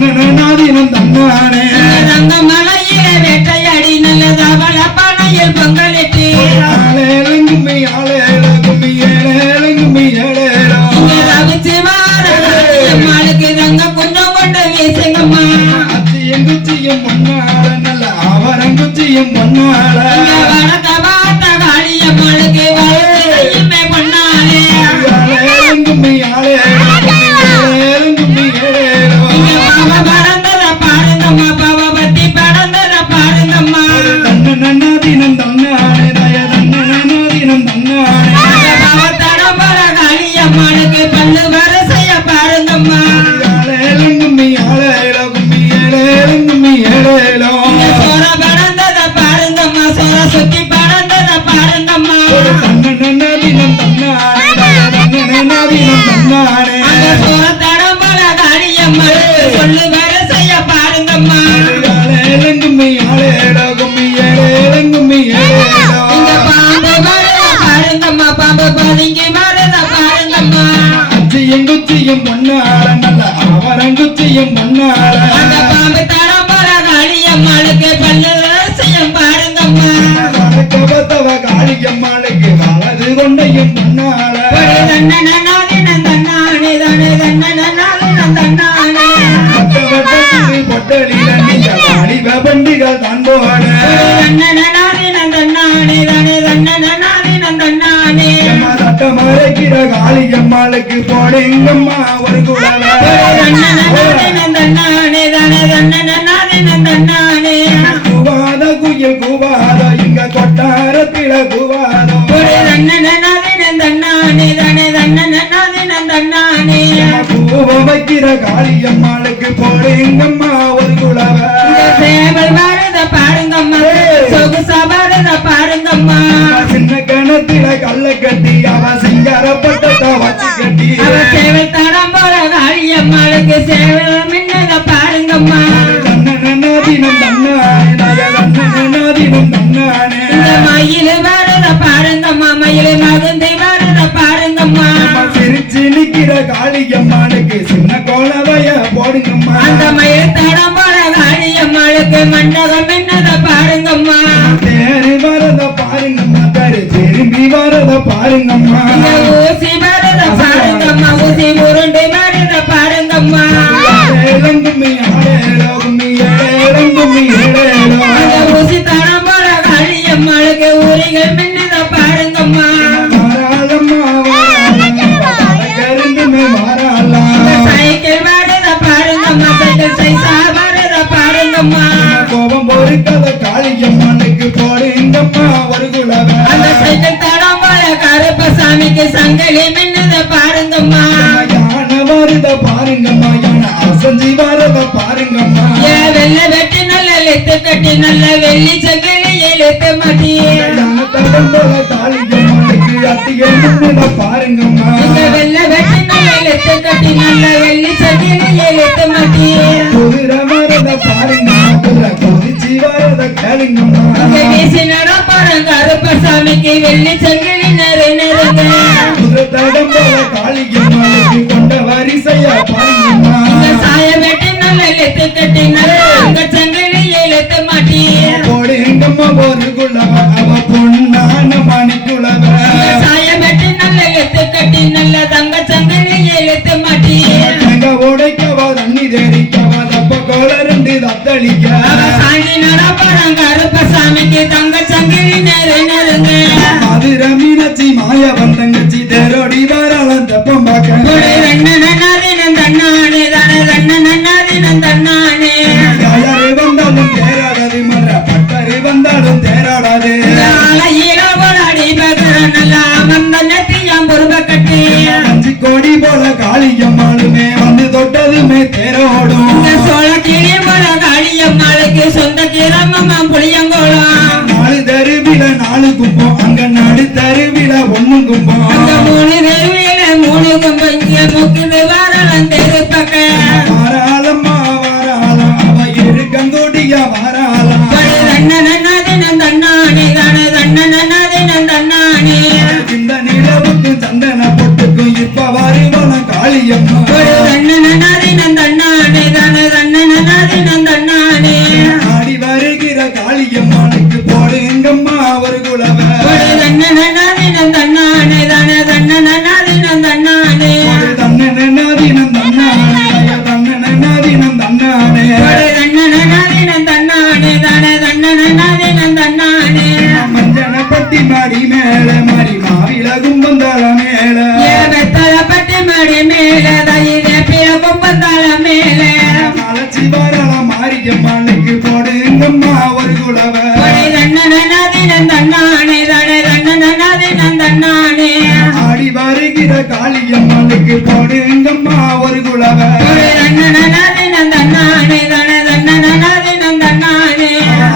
தன்னனாதினம் தன்னானே தங்க மலையில வேட்டையாடி நல்ல தவள பனையில் பொங்கலிட்டு ஆளேலங்கும்மி ஆளேலங்கும்மி ஏலேலங்கும்மி ஏலேலோ ரவிச்சு மாளுக்கு தங்க கொஞ்சம் கொண்டு வீசுங்கம்மா அச்சியும் குச்சியும் பொன்னாள நல்ல அவரங்குச்சியும் பொன்னாள வடக்க பார்த்த காளியம்மாளுக்கு வளர்ச்சியுமே பொன்னாளே ஆளேலங்கும்மி ஆளேலங்கும்மி ஏலேலோ பாவ பறந்தத பாருங்கம்மா பாவ பத்தி பறந்தத பாருங்கம்மா தன்னனாதினம் தன்னானே தய தன்னனாதினம் தன்னானே பாவ தடம்பர காளியம்மாளுக்கு பல்லு வரிசைய பாருங்கம்மா ஆளேலங்கும்மி ஆளேலங்கும்மி ஏலேலங்கும்மி ஏலேலோ சோற பறந்தத பாருங்கம்மா சோற சுத்தி பறந்தத பாருங்கம்மா தன்னனாதினம் தன்னானே தய தன்னனாதினம் தன்னானே அந்த சோற தடம்பர காளியம்மாளுக்கு சொல்லு வரிசைய பாருங்கம்மா ஆளேலங்கும்மி ஆளேலங்கும்மி ஏலேலங்கும்மி ஏலேலோ இங்க பாம்பு வருத பாருங்கம்மா பாம்பு பதுங்கி வருத பாருங்கம்மா அச்சியும் குச்சியும் பொன்னாள நல்ல அவரங்குச்சியும் பொன்னாள அந்த பாம்பு தடம்பர காளியம்மாளுக்கு பல்லு வரிசையும் பாருங்கம்மா வடக்கவத்தவ காளியம்மாளுக்கு வலது கொண்டையும் பொன்னாள பொட்டலில நீங்க வாடிவ பண்டிகள் தான் போட ரட்ட மறைக்கிற காளியம்மாளுக்கு போடுங்கம்மா ஒரு குடல கூவாத குயில் கூவாத இங்க கொட்டாரத்தில கூவாதோ பூவ வைக்கிற காளியம்மாளுக்கு போடுங்கம்மா ஒரு குடவ பாருங்கம்மா சின்ன கணத்தில கல்ல கட்டி அவ சிங்காரப்பட்ட வச்சு கட்டி சேவல் தடம் போல காளியம்மாளுக்கு சேவல் மின்னத பாருங்கம்மா தன்னனாதினம் தன்னானே தன்னனாதினம் தன்னானே இந்த மயிலு வரத பாருங்கம்மா மயிலு மகுந்தி வரத பாருங்கம்மா சிரிச்சு நிக்கிற காளியம்மாளுக்கு சின்ன கோலவைய போடுங்கம்மா அந்த மயில் தடம் போல காளியம்மாளுக்கு மண்டகம் மின்னத பாருங்கம்மா தேறி வரத பாருங்கம்மா தரு திரும்பி வரத பாருங்கம்மா இந்த ஊசி வரத பாருங்கம்மா ஊசி உருண்டு வரத பாருங்கம்மா ஏலங்கும்மி ஆளேலங்கும்மி ஏலங்கும்மி ஏலேலோ அந்த ஊசி தடம் போல காளியம்மாளுக்கு ஊரிகள் மின்னத பாருங்கம்மா வாராளம்மா வாராளம்மா கருந்துமே வாராளா சைக்கிள் வரத பாருங்கம்மா சைக்கிள் சைசா வரத பாருங்கம்மா கோபம் பொறுக்காத காளியம்மாளுக்கு போடுங்கம்மா ஒரு குலவ அந்த சைக்கிள் தடம் போல கருப்பசாமிக்கு சங்கிலி மின்னத பாருங்கம்மா யானை வருத பாருங்கம்மா யானை அசஞ்சி வரத பாருங்கம்மா ஏ வெள்ளை வெட்டி நல்ல லெத்து கட்டி நல்ல வெள்ளி சங்கிலி எழுத்து மாட்டியே யானை தடம் போல காளியம்மாளுக்கு அத்தியை நின்னுத பாருங்கம்மா இங்க வெள்ளை வெட்டி நல்ல லெத்து கட்டி நல்ல வெள்ளி சங்கிலி எழுத்து மாட்டியே குதிரை வரத பாருங்கம்மா குதிரை குதிச்சி வரத கேளுங்கம்மா இங்க வீசி நடப்பாருங்க கருப்பசாமிக்கு வெள்ளி சங்கிலி நெருங்க குதிரை தடம் போல காளியம்மாளுக்கு கொண்ட வரிசையா பாருங்கம்மா இங்க சாய வெட்டி நல்ல லெத்து கட்டி நல்ல தங்க சங்கிலி எழுத்து மாட்டியே போடுங்கம்மா ஒரு குலவ அவ பொன்னான மணிக்குலவ சாய வெட்டி நல்ல லெத்து கட்டி நல்ல தங்க சங்கிலி எழுத்து மாட்டியே எங்க உடைக்கவ தண்ணி தெரிக்கவ தப்ப கோல ரெண்டு தத்தளிக்க சாஞ்சி நடப்பாருங்க கருப்பசாமிக்கு தங்க சங்கிலி நெருங்க மதுர மீனாட்சி மாய வந்தங்கச்சி தேரோடி வாராளம் தெப்பம் பார்க்க யாரு வந்தாலும் தேராடாது மதுர பட்டரு வந்தாலும் தேராடாது அஞ்சு கோடி போல காளியம்மாளுமே வந்து தொட்டதுமே தேரோடும் சொந்த கிராமமா புளியங்கோளம் நாலு தெருவில நாலு கும்பம் அங்க நாடு தெருவில ஒண்ணு கும்பம் அங்க 3 தெருவில 3 கும்பம் இங்க முக்குது வரலாம் தெரு பக்கம் வாராளம்மா வாராளம் அவ இருக்கங்கூடிய வாராளம் இந்த நிலவுக்கு சந்தன பொட்டுக்கும் இப்ப வருவன காளியம்மா மீனாட்சி வரலாம் மாரியம்மனுக்கு போடுங்கம்மா ஒரு குலவ ஆடி வருகிற காளியம்மனுக்கு போடுங்கம்மா ஒரு குலவ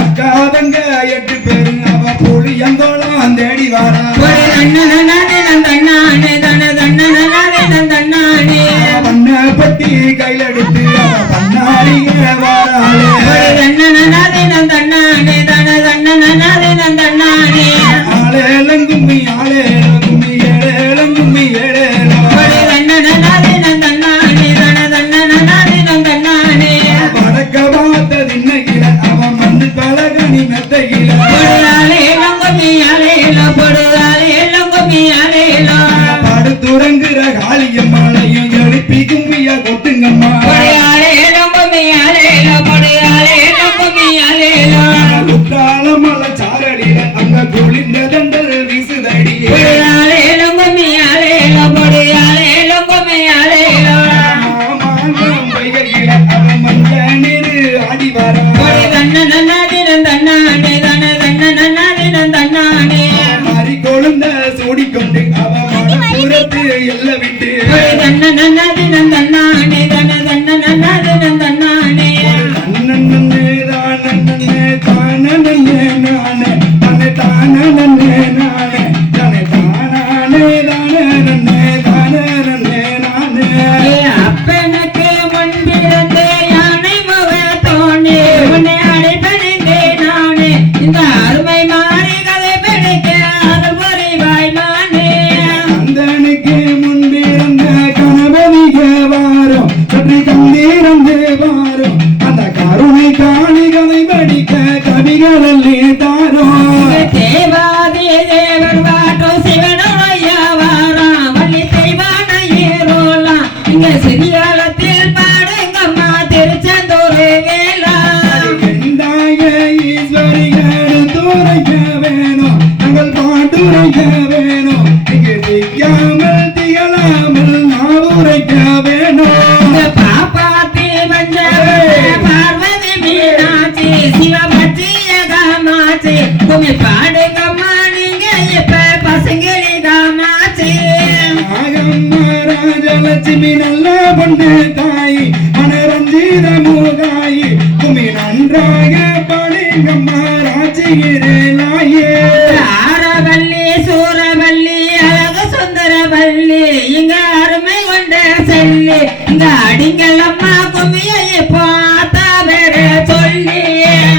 அக்காதங்க 8 பேரும் அவ புளியங்கோளம் தேடி வாரா பட்டி கையில் எடுத்து பண்ணாடிய ஆளேலங்கும்மி ஆளேலங்கும்மி ஏழேலங்கும்மி ஏழேலம் வடக்க பார்த்தது இன்னையில அவன் வந்து பழகணி மெத்தையில படுத்துறங்குற காளியம்மாளையும் எழுப்பி கும்மிய கொட்டுங்கம்மா குற்றாலமலை சாரடியில அங்க குளிர்ந்த தண்டல் வீசுதடி மாமாங்கம் வைகையில அவன் மஞ்ச நீரு ஆடி வரா மாறி கொழுந்த சூடிக்கொண்டு அவன் மடப்புறத்து எல்ல விட்டு சிறியாலத்தில் பாடுங்கம்மா திருச்செந்தூர் வேலா ஈஸ்வரிகள் துறைக்க வேணும் தங்கள் பாட்டுரைக்க வேணும் இங்கு திக்காமல் திகழாமல் நாவுரைக்க வேணும் பாப்பாத்தி மஞ்ச பார்வதி மீனாட்சி சிவபட்சிய காமாட்சி குமி பாடுங்கம்மா நீங்க இப்ப பசங்களி காமாட்சி ராஜலட்சுமி நல்ல பொண்ணு தாய் மனரஞ்சித மூகாயி குமி நன்றாக பாடுங்கம்மா ராஜகிரே ஆரவல்லி சூரவல்லி அழகு சுந்தரவல்லி இங்க அருமை கொண்ட செல்லி இங்க அடிங்கள் அம்மா குமியை பார்த்தா வேற சொல்லி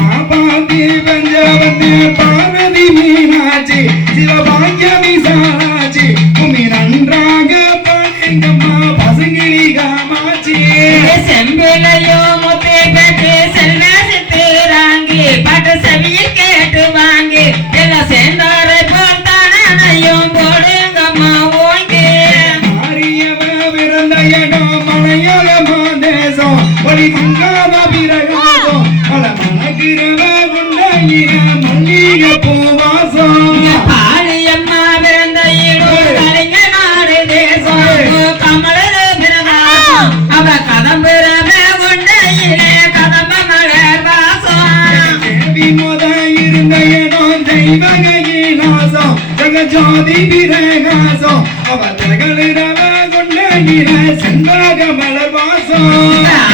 பாப்பாத்தி பஞ்சவந்தி பார்வதி மீனாட்சி சிவபாக்கியமி சாட்சி குமி நன்றாக பாடுங்கம்மா பசங்கிளி காமாட்சி செம்பிலையோ முத்தை பெற்று செல்வ சித்திராங்கி பட்டு செவியில் கேட்டு வாங்கி எல்லாம் சேர்ந்தாரை போல் தானையும் போடுங்கம்மா ஓங்கி மாரியவ பிறந்த இடம் மலையாளமா தேசம் ஒளி மங்காத பிரகாசம் பல மணக்கிறவ குண்டையின மல்லிகை பூவாசம் பாலியம்மா பிறந்த இடம் கலிங்க நாடு தேசம் கமலர் பிரகாசம் அவ கதம்புறவ குண்டையிலே கதம்ப மலர் வாசம் தேவி முத இருந்த இடம் தெய்வகையிலாசம் ஜகஜோதி பிரகாசம் அவ தகளிரவ குண்டையின செண்பக மலர் வாசம்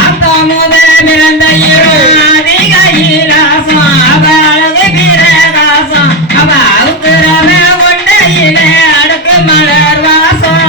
ஆத்தமுத பிறந்த இடம் அதிக இலாசம் அவ அழகு பிரகாசம் அவ அவுக்குறவ குண்டையிலே அடுக்கு மலர் வாசம்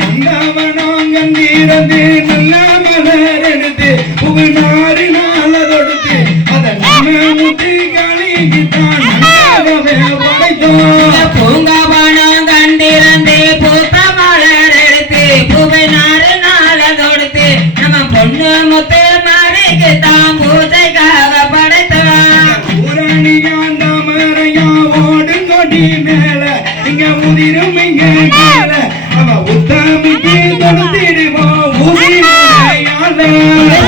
கண்டவனம் கண்டிருந்து நல்ல மலர் எடுத்து புவினாறு நாள தொடுத்து அதை நம்ம முட்டி காளிக்கு தான் நன்றாகவே படைத்தோம் பூங்கவனம் கண்டிருந்து பூத்த மலர் எடுத்து பூவை நாடு நாள தொடுத்து நம்ம பொண்ணு முத்து மாடிக்கு தான் பூஜைக்காக படைத்தோம் பூரணியாண்ட மறையா ஓடும் கொடி மேல இங்க உதிரும் இங்க மேல அவ உத்தமிக்கு தொடுத்திடுவோம் ஊசி முறையால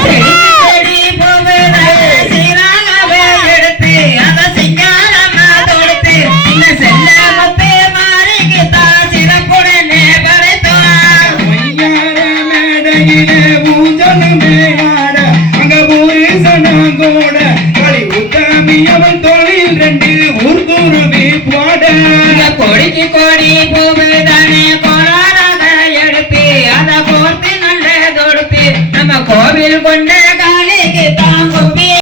செடி பூவுல சீராகவே எடுத்து அத சிங்காரமா தொடுத்து இந்த செல்ல முத்து மாறிக்கு தான் சிறப்புடனே படைத்தோம் மையார மேடையிலே ஊஞ்சலும் மேலாட அங்க கோடி பூவுதானே கோலாராக எடுத்து அத கோர்த்து நல்ல தொடுத்து நம்ம கோவில் கொண்ட